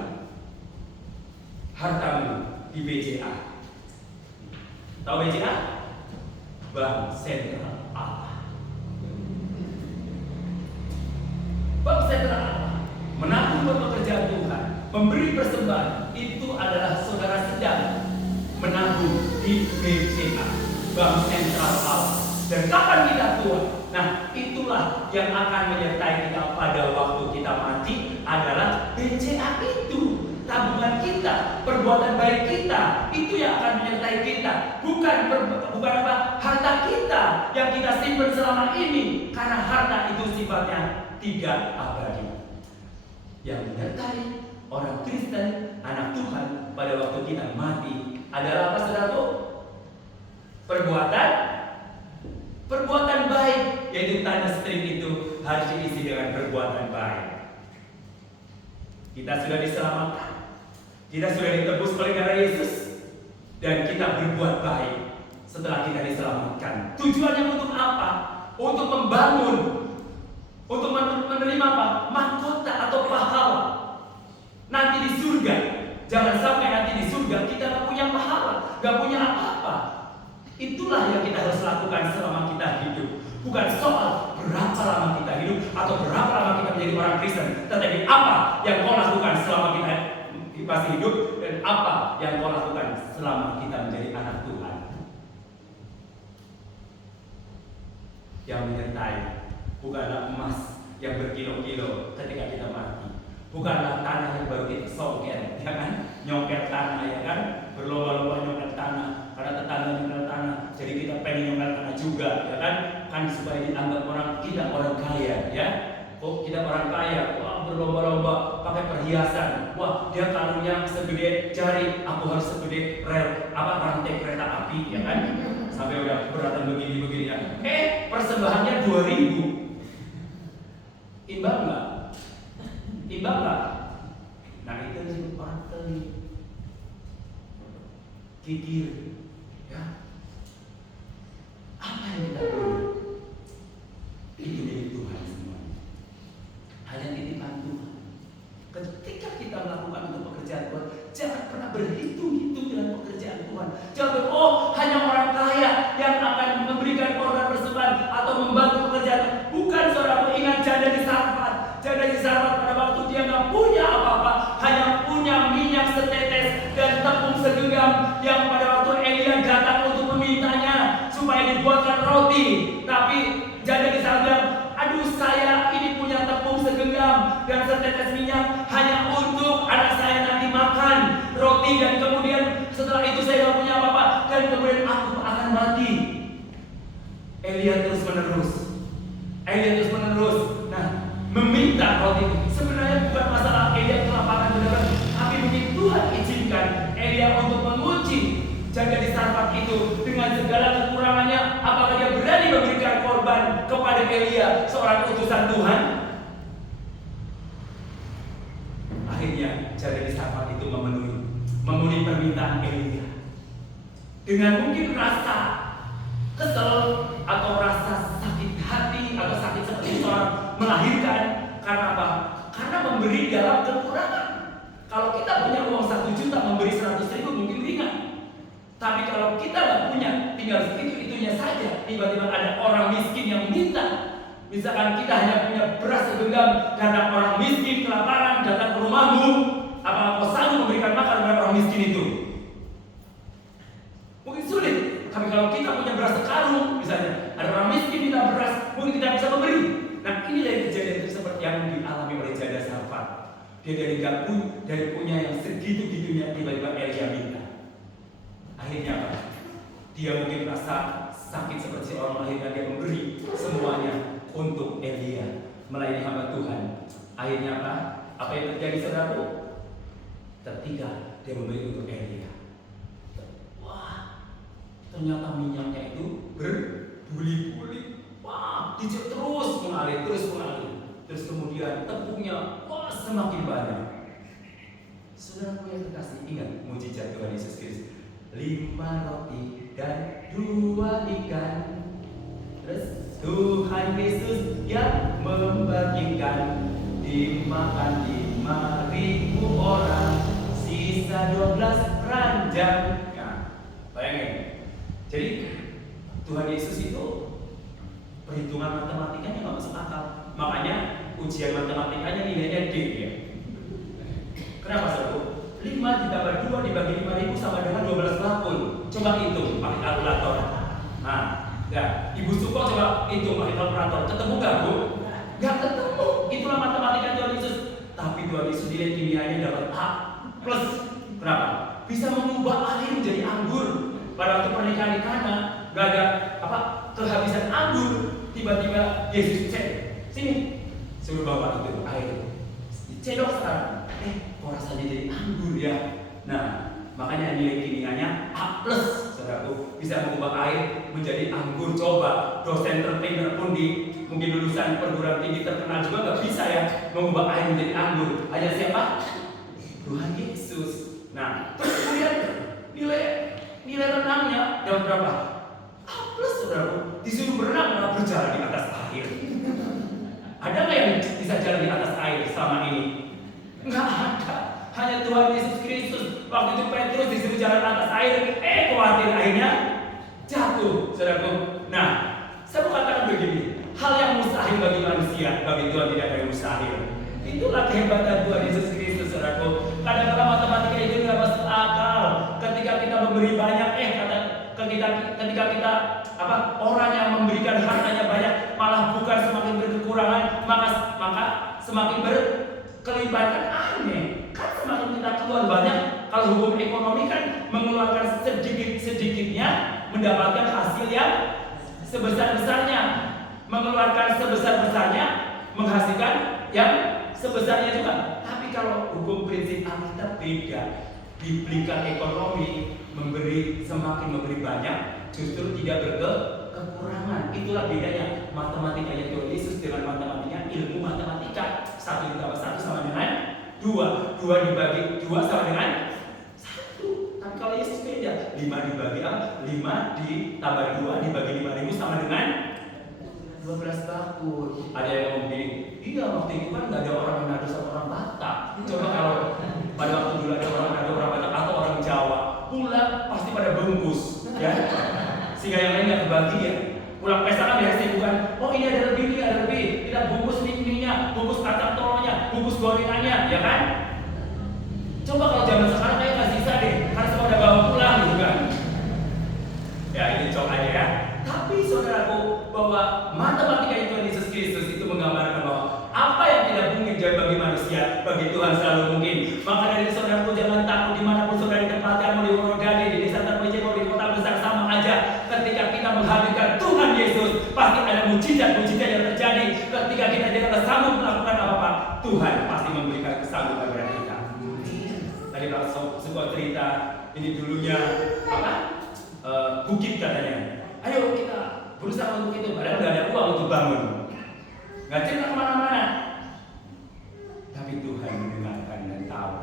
hartamu di BCA. Tahu BCA? Bank Sentral Allah. Bank Sentral Allah menabung buat pekerjaan Tuhan, memberi persembahan. Itu adalah saudara sedang menabung di BCA, Bank Sentral Allah. Dan kapan kita tua? Nah, itulah yang akan menyertai kita pada waktu kita mati adalah BCA itu. Tabungan kita, perbuatan baik kita, itu yang akan menyertai kita. Bukan apa? Harta kita yang kita simpan selama ini. Karena harta itu sifatnya tidak abadi. Yang menyertai orang Kristen, anak Tuhan, pada waktu kita mati adalah apa, saudaraku? Perbuatan baik, yaitu tanda string itu harus diisi dengan perbuatan baik. Kita sudah diselamatkan, kita sudah ditebus oleh darah Yesus, dan kita berbuat baik setelah kita diselamatkan. Tujuannya untuk apa? Untuk membangun, untuk menerima apa? Mahkota atau pahala. Nanti di surga, jangan sampai nanti di surga kita gak punya pahala, gak punya apa-apa. Itulah yang kita harus lakukan selama kita hidup. Bukan soal berapa lama kita hidup atau berapa lama kita menjadi orang Kristen, tetapi apa yang kau lakukan selama kita masih hidup dan apa yang kau lakukan selama kita menjadi anak Tuhan. Yang menyertai bukanlah emas yang berkilo-kilo ketika kita mati, bukanlah tanah yang baru kita songket, ya kan? Nyongkel tanah, ya kan? Berlomba-lomba nyongkel tanah karena tetangga nyongkel tanah, jadi kita pengen nyongkel tanah juga, ya kan? Kan supaya dianggap orang kita orang kaya, ya. Oh, kita orang kaya, wah berlomba-lomba pakai perhiasan, wah dia kalungnya segede jari, aku harus segede rel rantai kereta api, ya kan? Sampai udah beratan begini-begini, ya. Persembahannya 2.000, imbang nggak? Imbang nggak? Nah itu disebut orang pelit, kikir, ya. Apa yang kita beri? Itu dari Tuhan semua. Hanya titipan Tuhan. Ketika kita melakukan untuk pekerjaan Tuhan, jangan pernah berhitung-hitung dengan pekerjaan Tuhan. Jangan hanya orang kaya yang akan memberikan korban persembahan atau membantu pekerjaan. Bukan, saudaraku, ingat janda di Sarfat. Janda di Sarfat pada waktu dia nggak punya apa-apa, hanya punya minyak setetes dan tepung segenggam yang pada waktu Elia datang untuk memintanya supaya dibuatkan roti. Tapi janda di Sarfat bilang, aduh saya ini punya tepung segenggam dan setetes minyak hanya untuk anak saya nanti makan roti, dan kemudian setelah itu saya tidak punya apa-apa dan kemudian aku akan mati. Elia terus menerus meminta roti. Sebenarnya bukan masalah Elia kelaparan beneran, tapi mungkin Tuhan izinkan Elia untuk menguji janda di Sarfat itu dengan segala kekurangannya. Apakah dia berani memberikan korban kepada Elia, seorang utusan Tuhan? Akhirnya janda di Sarfat itu memenuhi permintaan Elia dengan mungkin rasa kesel atau rasa sakit hati atau sakit seperti seorang melahirkan. Karena apa? Karena memberi dalam kekurangan. Kalau kita punya uang 1 juta, memberi 100.000 mungkin ringan. Tapi kalau kita nggak punya, tinggal segitu-itunya saja, tiba-tiba ada orang miskin yang minta. Misalkan kita hanya punya beras segenggam karena orang miskin kelaparan datang ke rumahmu, apakah kau sanggup memberikan makan kepada orang miskin itu? Mungkin sulit. Tapi kalau kita punya beras sekarung, misalnya ada orang miskin minta beras, mungkin kita bisa memberi. Nah, inilah yang kejadian seperti yang dialami oleh janda Sarfat. Dia dari punya yang segitu-gitunya, tiba-tiba Elia minta. Akhirnya apa? Dia mungkin merasa sakit seperti orang melahirkan, dia memberi semuanya untuk Elia, melayani hamba Tuhan. Akhirnya apa? Apa yang terjadi, saudaraku? Ketika dia memberi untuk Elia, ternyata minyaknya itu berbuli-buli. Wah, terus mengalir. Terus kemudian tepungnya semakin banyak. Saudaraku yang terkasih, ingat mujizat Tuhan Yesus Kristus. 5 roti dan 2 ikan. Terus Tuhan Yesus yang membagikan, dimakan 5.000 orang, sisa 12 ranjang. Nah, bayangin. Jadi Tuhan Yesus itu perhitungan matematikanya nggak masuk akal. Makanya ujian matematikanya nilainya D, ya. Kenapa, saudara? 5 ditambah 2 dibagi 5.000 sama dengan 12 bakul. Coba hitung pakai kalkulator. Nah, ya, Ibu Suko coba hitung pakai kalkulator. Ketemu nggak, Bu? Nggak ketemu. Itulah matematika Tuhan Yesus. Tapi Tuhan Yesus nilai kimianya dapat A plus. Kenapa? Bisa mengubah air menjadi anggur. Pada waktu pernikahan di Kana, nggak ada kehabisan anggur. Tiba-tiba Yesus cek, sini, suruh bawa itu air. Dicedok sekarang. kok rasanya jadi anggur ya. Nah, makanya nilai kimianya A+, saudaraku, bisa mengubah air menjadi anggur. Coba dosen terpinter pun di mungkin lulusan perguruan tinggi terkenal juga nggak bisa ya mengubah air menjadi anggur. Hanya siapa? Tuhan Yesus. Nah, terus kemudian nilai renangnya dapat berapa? A+, saudaraku. Disuruh berenang malah berjalan di atas air. Ada nggak yang bisa jalan di atas air selama ini? Nggak ada. Hanya Tuhan Yesus Kristus. Waktu itu Petrus disuruh jalan di atas air, khawatir airnya jatuh, saudaraku. Nah, saya mau katakan begini, hal yang mustahil bagi manusia, bagi Tuhan tidak ada yang mustahil. Itulah kehebatan Tuhan Yesus Kristus, saudaraku. Kadang-kadang matematika itu nggak masuk akal. Ketika kita memberi banyak, ketika kita orang yang memberikan hartanya banyak, malah bukan semakin berkekurangan, maka semakin berkelimpahan. Aneh, kan semakin kita keluar banyak. Kalau hukum ekonomi kan mengeluarkan sedikit-sedikitnya mendapatkan hasil yang sebesar-besarnya, mengeluarkan sebesar-besarnya menghasilkan yang sebesarnya juga. Tapi kalau hukum prinsip Alkitab beda. Diberikan ekonomi, semakin memberi banyak, justru tidak berkekurangan. Itulah bedanya matematikanya Tuhan Yesus dengan matematika ilmu matematika. 1 ditambah 1 sama dengan 2. 2 dibagi 2 sama dengan 1. Tapi kalau Yesus beda. 5 dibagi 5 ditambah 2 dibagi 5.000 sama dengan 12 tahun. Ada yang ngomong gini, iya waktu itu kan nggak ada orang Manado sama orang Batak. Coba kalau pada waktu dulu ada orang Manado, orang Batak atau orang Jawa, pulang pasti pada bungkus, ya. Sehingga yang lain nggak kebagi ya. Pulang pesta kan biasa bukan, oh ini ada lebih, ini ada lebih. Kita bungkus mie-nya, bungkus kacang tolongnya, bungkus gorengannya, ya kan? Coba kalau zaman sekarang kayak nggak sisa deh, karena semua udah bawa pulang gitu kan. Ya ini cok aja ya. Tapi saudaraku, bahwa matematika Tuhan Yesus Kristus itu menggambarkan bahwa apa yang tidak mungkin jadi bagi manusia, bagi Tuhan selalu mungkin. Maka dari saudaraku jangan takut dimanapun saudara ditempatkan, mau di Worodadi, di desa terpencil, mau di kota besar sama aja. Ketika kita menghadirkan Tuhan Yesus, pasti ada mujizat-mujizat yang terjadi. Ketika kita tidak sanggup melakukan apa-apa, Tuhan pasti memberikan kesanggupan kepada kita. Tadi kalau sebuah cerita, ini dulunya bukit katanya. Ayo kita berusaha untuk itu, padahal nggak ada uang untuk bangun, nggak cerita kemana-mana. Tapi Tuhan mendengarkan dan tahu.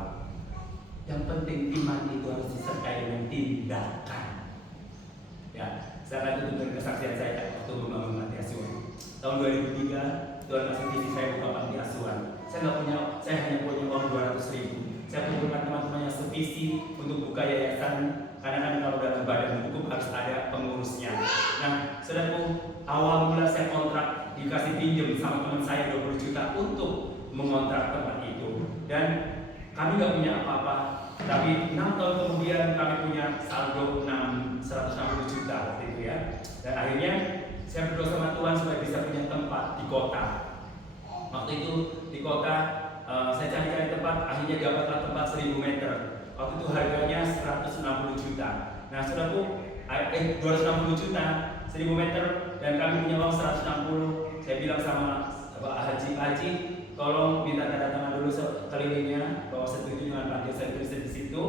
Yang penting iman itu harus disertai dengan tindakan. Ya, saya akan tutup dengan kesaksian saya waktu membangun panti asuhan. Tahun 2003 Tuhan kasih visi saya buka panti asuhan. Saya hanya punya uang 200.000. Saya kumpulkan teman-teman yang sevisi untuk buka yayasan. Karena kan kalau dalam badan hukum harus ada pengurusnya. Nah, saudaraku, awal mula saya kontrak dikasih pinjam sama teman saya 20 juta untuk mengontrak tempat itu. Dan kami nggak punya apa-apa. Tapi 6 tahun kemudian kami punya saldo 160 juta waktu itu ya. Dan akhirnya saya berdoa sama Tuhan supaya bisa punya tempat di kota. Waktu itu di kota saya cari tempat, akhirnya dapatlah tempat 1000 meter. Waktu itu harganya 160 juta. Nah, saudaraku, 260 juta, 1000 meter, dan kami punya uang 160. Saya bilang sama Pak Haji, tolong minta tanda tangan dulu kelilingnya bahwa setuju dengan panti asuhan Kristen di situ.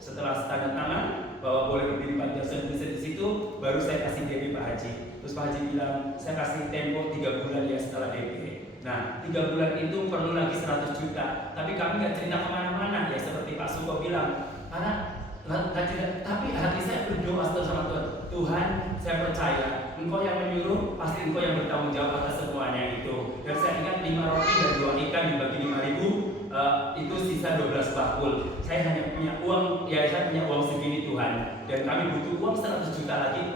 Setelah tanda tangan bahwa boleh berdiri panti asuhan Kristen di situ, baru saya kasih DP Pak Haji. Terus Pak Haji bilang, saya kasih tempo 3 bulan ya setelah DP. Nah, 3 bulan itu perlu lagi 100 juta. Tapi kami nggak cerita kemana-mana ya, seperti Pak Suko bilang. Karena nggak cerita. Tapi hati saya berdoa sama Tuhan. Tuhan, saya percaya Engkau yang menyuruh, pasti Engkau yang bertanggung jawab atas semuanya itu. Dan saya ingat 5 roti dan 2 ikan dibagi 5.000, itu sisa 12 bakul. Saya hanya punya uang, ya saya punya uang segini Tuhan. Dan kami butuh uang 100 juta lagi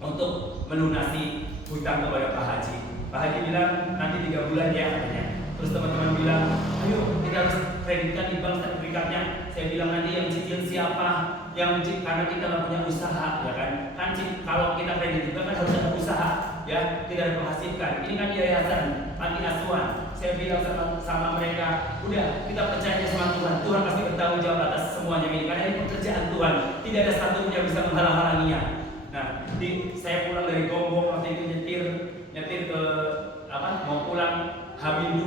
untuk melunasi hutang kepada Pak Haji. Pak Haji bilang nanti 3 bulan ya katanya. Terus teman-teman bilang, ayo kita harus kreditkan di bank sertifikatnya. Saya bilang nanti yang cicil siapa? Karena kita nggak punya usaha, ya kan? Kalau kita kredit juga kan harus ada usaha, ya tidak ada menghasilkan. Ini kan yayasan panti asuhan. Saya bilang sama mereka, udah kita percaya sama Tuhan. Tuhan pasti bertanggung jawab atas semuanya ini. Karena ini pekerjaan Tuhan. Tidak ada satu pun yang bisa menghalang-halanginya. Nah, saya pulang dari Gombong waktu itu nyetir ke mau pulang H-2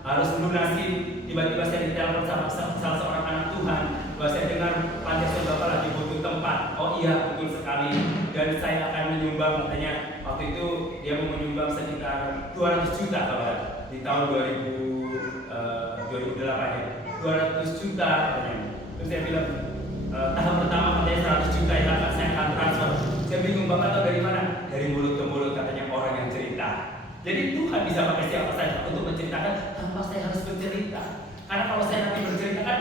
harus melunasi tiba-tiba saya ditelepon sama salah seorang anak Tuhan bahwa saya dengar panti asuhan Bapak lagi butuh tempat. Oh iya, betul sekali. Dan saya akan menyumbang, katanya waktu itu dia mau menyumbang sekitar 200 juta kalau di tahun 2008 ya, 200 juta katanya. Terus saya bilang tahap pertama katanya 100 juta ya, saya akan transfer. Saya bingung, Bapak tahu dari mana? Dari mulut ke mulut, katanya orang yang cerita. Jadi Tuhan bisa pakai siapa saja untuk menceritakan tanpa saya harus bercerita. Karena kalau saya nanti bercerita kan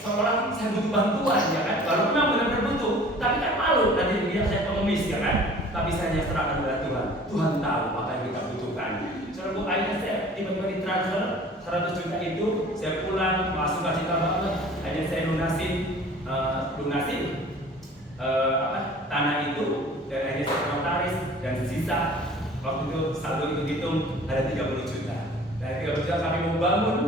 seolah saya butuh bantuan, ya kan? Kalau memang benar-benar butuh, tapi kan malu nanti dia saya pengemis, ya kan? Tapi saya hanya serahkan kepada Tuhan. Tuhan tahu apa yang kita butuhkan. Saudara, akhirnya saya tiba-tiba ditransfer 100 juta itu, saya pulang masuk kasih kabar, hanya saya lunasin tanah itu, dan akhirnya saya notaris dan sisa waktu itu saldo itu hitung ada 30 juta. Dari 30 juta kami mau bangun,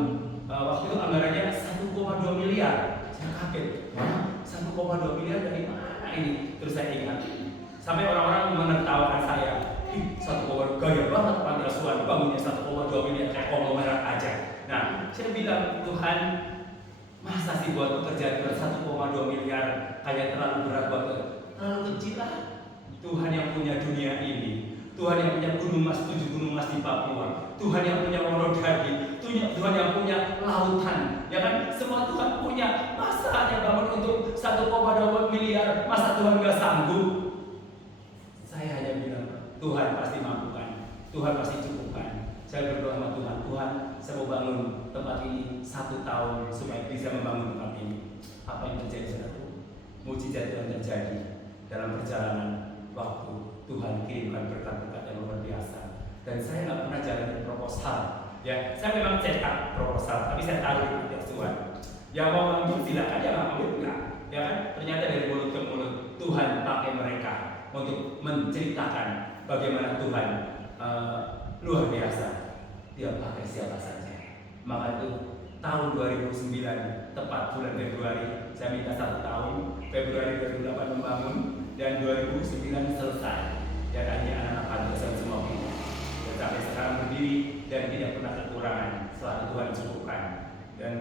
waktu itu anggarannya 1,2 miliar. Saya kaget, 1,2 miliar dari mana ini? Terus saya ingat, sampai orang-orang menertawakan saya. 1,2 gaya banget panti asuhan, bangunnya 1,2 miliar kayak konglomerat aja. Nah, saya bilang, Tuhan, masa sih buat pekerjaan 1,2 miliar kayak terlalu berat buat terlalu kecil lah. Tuhan yang punya dunia ini, Tuhan yang punya gunung mas 7 gunung mas di Papua, Tuhan yang punya Wonodardi, Tuhan yang punya lautan, ya kan? Semua Tuhan punya. Masa hanya bangun untuk 1,2 miliar, masa Tuhan nggak sanggup? Saya hanya bilang, Tuhan pasti mampukan, Tuhan pasti cukupkan. Saya berdoa sama Tuhan, Tuhan, saya mau bangun tempat ini 1 tahun supaya bisa membangun tempat ini. Apa yang terjadi, saudara? Mujizat Tuhan terjadi dalam perjalanan waktu. Tuhan kirimkan berkat-berkat yang luar biasa. Dan saya nggak pernah jalan proposal. Ya, saya memang cetak proposal, tapi saya taruh di panti asuhan. Yang mau ngambil silakan, yang nggak ambil enggak. Ya kan? Ternyata dari mulut ke mulut Tuhan pakai mereka untuk menceritakan bagaimana Tuhan luar biasa. Dia pakai siapa saja. Maka itu tahun 2009 tepat bulan Februari saya minta 1 tahun, Februari 2008 membangun dan 2009 selesai. Dan akhirnya anak-anak panti asuhan semua ini dan sampai sekarang berdiri dan tidak pernah kekurangan selalu Tuhan cukupkan. Dan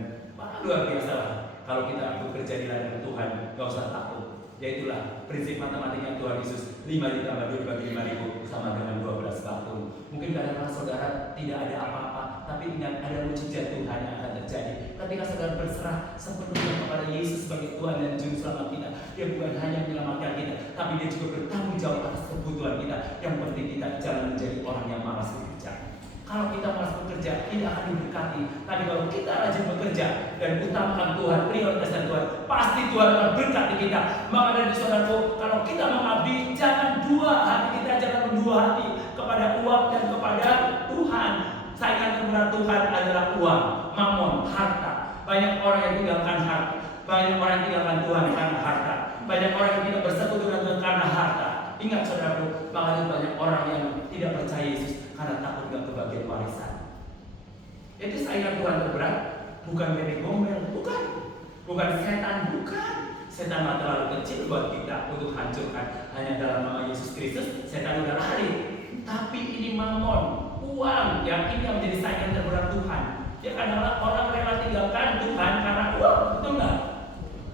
luar biasa lah kalau kita bekerja di ladang Tuhan, gak usah takut. Yaitulah prinsip matematika Tuhan Yesus, 5 ditambah 2 dibagi 5.000 sama dengan 12 tahun. Mungkin kadang-kadang saudara tidak ada apa-apa, tapi ingat ada mujizat Tuhan yang akan terjadi. Ketika saudara berserah sepenuhnya kepada Yesus sebagai Tuhan dan Juru Selamat kita, Dia bukan hanya menyelamatkan kita, tapi Dia juga bertanggung jawab atas kebutuhan kita. Yang penting kita jangan menjadi orang yang malas bekerja. Kalau kita malas bekerja, tidak akan diberkati. Tapi kalau kita rajin bekerja dan utamakan Tuhan, prioritaskan Tuhan, pasti Tuhan akan berkati kita. Maka dari saudaraku, kalau kita mengabdi, jangan dua hati kita, jangan berdua hati kepada uang dan kepada Tuhan. Saingan terberat Tuhan adalah uang, mamon, harta. Banyak orang yang tinggalkan harta, banyak orang yang tinggalkan Tuhan karena harta, banyak orang yang tidak bersekutu dengan Tuhan karena harta. Ingat saudaraku, makanya banyak orang yang tidak percaya Yesus karena takut gak kebagian warisan. Jadi saingan Tuhan terberat bukan bebek gombel, bukan setan, bukan. Setan mah terlalu kecil buat kita untuk hancurkan. Hanya dalam nama Yesus Kristus setan udah lari. Tapi ini mamon, uang yang ini yang menjadi saingan terberat Tuhan. Ya kadang-kadang orang rela tinggalkan Tuhan karena uang, betul nggak?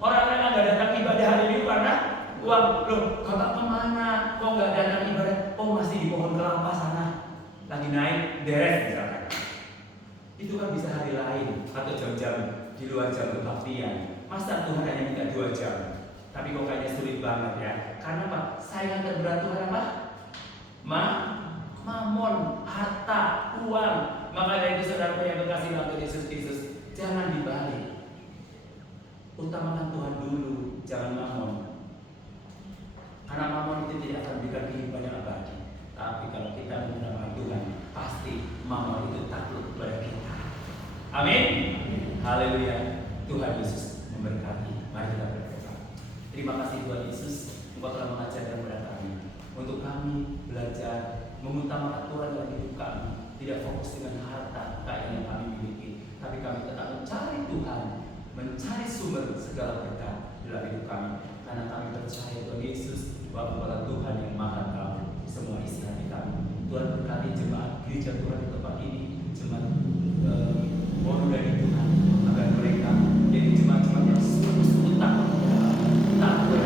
Orang rela nggak datang ibadah hari ini karena uang. Loh, Bapak kemana? Kok nggak datang ibadah? Oh masih di pohon kelapa sana, lagi naik deres misalkan. Itu kan bisa hari lain atau jam-jam di luar jam kebaktian. Masa Tuhan hanya minta 2 jam? Tapi kok kayaknya sulit banget ya. Karena apa? Saingan terberat Tuhan apa? Mamon, harta, uang. Maka dari itu saudara yang berkasih dalam Yesus Kristus, jangan dibalik. Utamakan Tuhan dulu, jangan mamon. Karena mamon itu tidak akan berikan kehidupan yang abadi. Tapi kalau kita menggunakan Tuhan, pasti mamon itu takut kepada kita. Amin. Haleluya. Tuhan Yesus memberkati. Mari kita berdoa. Terima kasih Tuhan Yesus, Engkau telah mengajarkan kepada kami untuk kami belajar mengutamakan Tuhan dalam hidup kami, tidak fokus dengan harta kekayaan yang kami miliki, tapi kami tetap mencari Tuhan, mencari sumber segala berkat dalam hidup kami, karena kami percaya Tuhan Yesus bahwa kepada Tuhan yang Maha Tahu semua isi hati kami. Tuhan berkati jemaat gereja Tuhan di tempat ini, jemaat mohon dari Tuhan agar mereka jadi jemaat-jemaat yang sungguh-sungguh takut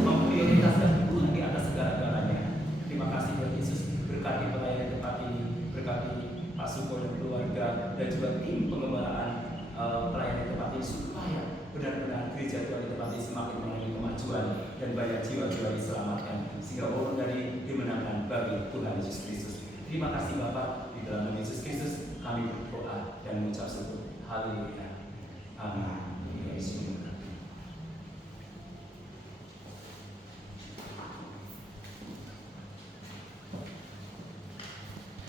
memprioritaskan Tuhan di atas segala-galanya. Terima kasih Tuhan Yesus, berkati pelayanan tempat ini, berkati Pak Suko dan keluarga, dan juga tim pengembalaan pelayanan tempat ini, supaya benar-benar gereja Tuhan di tempat ini semakin mengalami kemajuan dan banyak jiwa-jiwa diselamatkan, sehingga orang dari dimenangkan bagi Tuhan Yesus Kristus. Terima kasih Bapak, di dalam nama Yesus Kristus kami berdoa dan mengucap syukur. Haleluya. Amin.